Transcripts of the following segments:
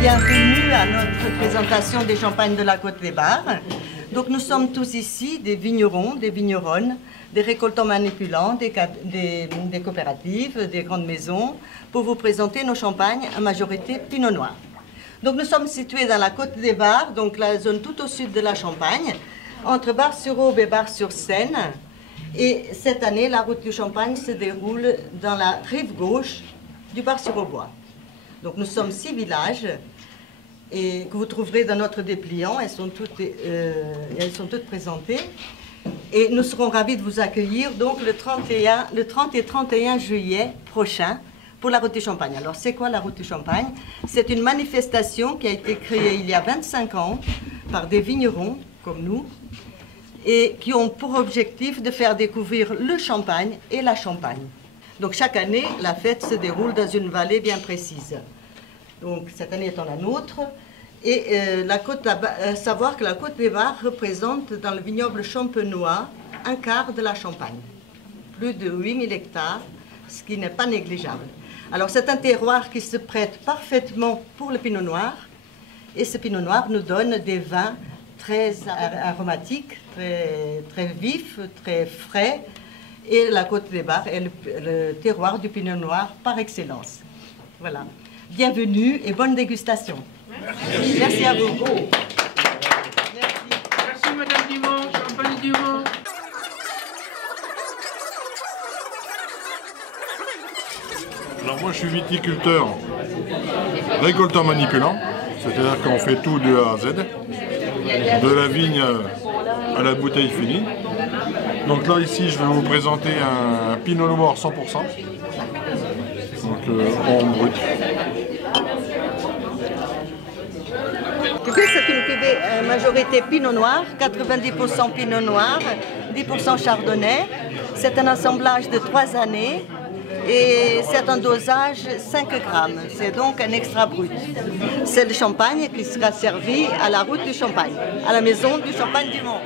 Bienvenue à notre présentation des champagnes de la Côte des Bars. Donc nous sommes tous ici des vignerons, des vigneronnes, des récoltants manipulants, des coopératives, des grandes maisons, pour vous présenter nos champagnes à majorité Pinot Noir. Donc nous sommes situés dans la Côte des Bars, donc la zone tout au sud de la Champagne, entre Bar-sur-Aube et Bar-sur-Seine. Et cette année, la route du Champagne se déroule dans la rive gauche du Bar-sur-Aubois. Donc nous sommes 6 villages et que vous trouverez dans notre dépliant. Elles sont toutes présentées. Et nous serons ravis de vous accueillir donc le 30 et 31 juillet prochain pour la route du Champagne. Alors c'est quoi la route du Champagne? C'est une manifestation qui a été créée il y a 25 ans par des vignerons comme nous et qui ont pour objectif de faire découvrir le Champagne et la Champagne. Donc chaque année, la fête se déroule dans une vallée bien précise. Donc cette année étant la nôtre. Et savoir que la Côte des Bars représente dans le vignoble champenois un quart de la Champagne. Plus de 8000 hectares, ce qui n'est pas négligeable. Alors c'est un terroir qui se prête parfaitement pour le Pinot Noir. Et ce Pinot Noir nous donne des vins très aromatiques, très vifs, très frais. Et la Côte des Bars est le terroir du Pinot Noir par excellence. Voilà. Bienvenue et bonne dégustation. Merci. Merci à vous. Merci Madame Dumont, Champagne Dumont. Alors moi je suis viticulteur, récoltant manipulant, c'est-à-dire qu'on fait tout de A à Z, de la vigne à la bouteille finie. Donc là ici je vais vous présenter un Pinot Noir 100%, donc en brut. C'est une cuvée majorité Pinot Noir, 90% Pinot Noir, 10% Chardonnay. C'est un assemblage de 3 années et c'est un dosage 5 grammes. C'est donc un extra brut. C'est le champagne qui sera servi à la route du Champagne, à la maison du Champagne du Mont.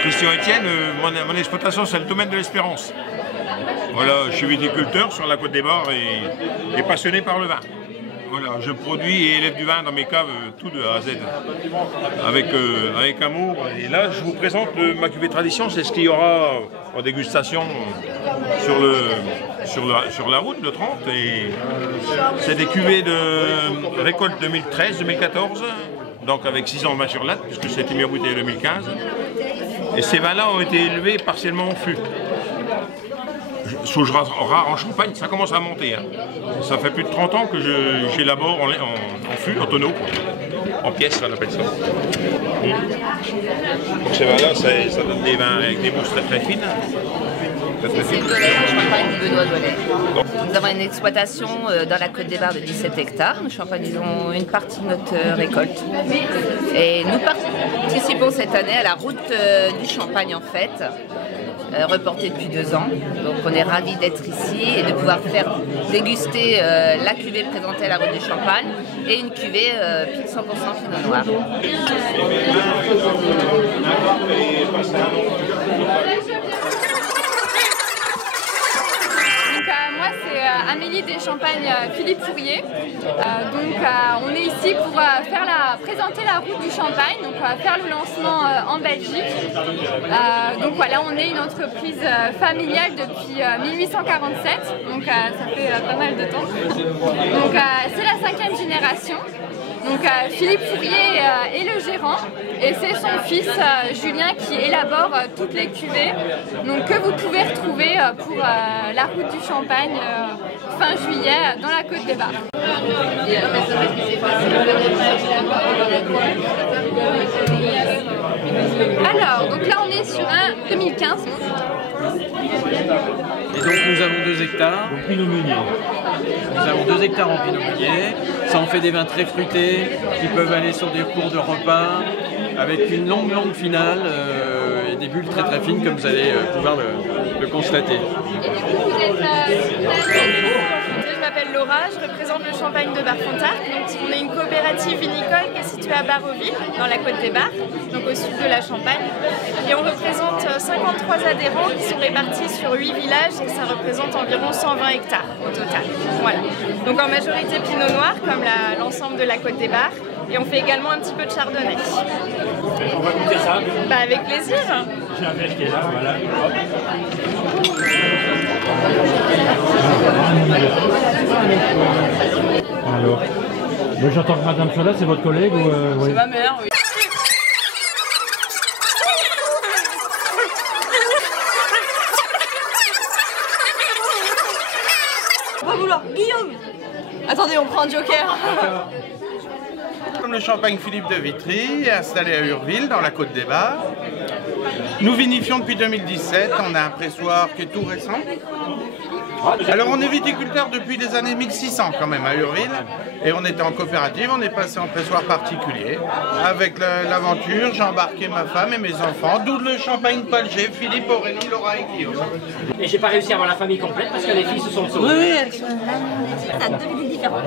Christian Etienne, mon exploitation c'est le domaine de l'Espérance. Voilà, je suis viticulteur sur la Côte des Bars et passionné par le vin. Voilà, je produis et élève du vin dans mes caves, tout de A à Z, avec amour. Et là, je vous présente ma cuvée tradition, c'est ce qu'il y aura en dégustation sur la route, le 30. Et c'est des cuvées de récolte 2013-2014, donc avec 6 ans de vin sur latte, puisque c'était mis en bouteille en 2015. Et ces vins-là ont été élevés partiellement en fût. Sauge rare en Champagne, ça commence à monter. Hein. Ça fait plus de 30 ans que j'élabore en fût, en tonneau, en pièces, on appelle ça. Donc ces vins-là, ça donne des vins avec des mousses très fines. C'est Champagne du Benoît Dollet. Nous avons une exploitation dans la Côte des Bars de 17 hectares. Nous champagnisons une partie de notre récolte. Et nous participons cette année à la route du Champagne en fait. Reporté depuis 2 ans. Donc on est ravis d'être ici et de pouvoir faire déguster la cuvée présentée à la route du Champagne et une cuvée 100% Pinot Noir. Moi c'est Amélie des Champagnes Philippe Fourier. On est ici pour présenter la route du Champagne, donc faire le lancement en Belgique. Donc voilà, on est une entreprise familiale depuis 1847, donc ça fait pas mal de temps. Donc c'est la 5e génération. Donc Philippe Fourier est le gérant et c'est son fils Julien qui élabore toutes les cuvées donc, que vous pouvez retrouver pour la route du Champagne fin juillet dans la Côte des Bars. Alors, donc là on est sur un 2015. Et donc nous avons 2 hectares en Pinot Meunier. Nous avons 2 hectares en Pinot Meunier. Ça en fait des vins très fruités qui peuvent aller sur des cours de repas avec une longue finale et des bulles très fines comme vous allez pouvoir le constater. Je m'appelle Laura, je représente le Champagne de Bar-Fontac. On est une coopérative vinicole qui est située à Baroville, dans la Côte des Bars, donc au sud de la Champagne. Et on représente 53 adhérents qui sont répartis sur 8 villages et ça représente environ 120 hectares au total. Voilà. Donc en majorité Pinot Noir, comme l'ensemble de la Côte des Bars. Et on fait également un petit peu de chardonnay. On va goûter ça? Bah avec plaisir. J'ai un verre qui est là, voilà. Alors, j'entends que Madame Sola, c'est votre collègue ou C'est ma mère, oui. On va vouloir Guillaume. Attendez, on prend un joker. Comme le champagne Philippe de Vitry, installé à Urville, dans la Côte des Bars. Nous vinifions depuis 2017, on a un pressoir qui est tout récent. Alors on est viticulteur depuis les années 1600 quand même à Urville, et on était en coopérative, on est passé en pressoir particulier. Avec l'aventure, j'ai embarqué ma femme et mes enfants, d'où le champagne Palger, Philippe, Aurélie, Laura et Guillaume. Et j'ai pas réussi à avoir la famille complète parce que les filles se sont sauvées. Oui, elles sont là. Ça a deux vies différentes.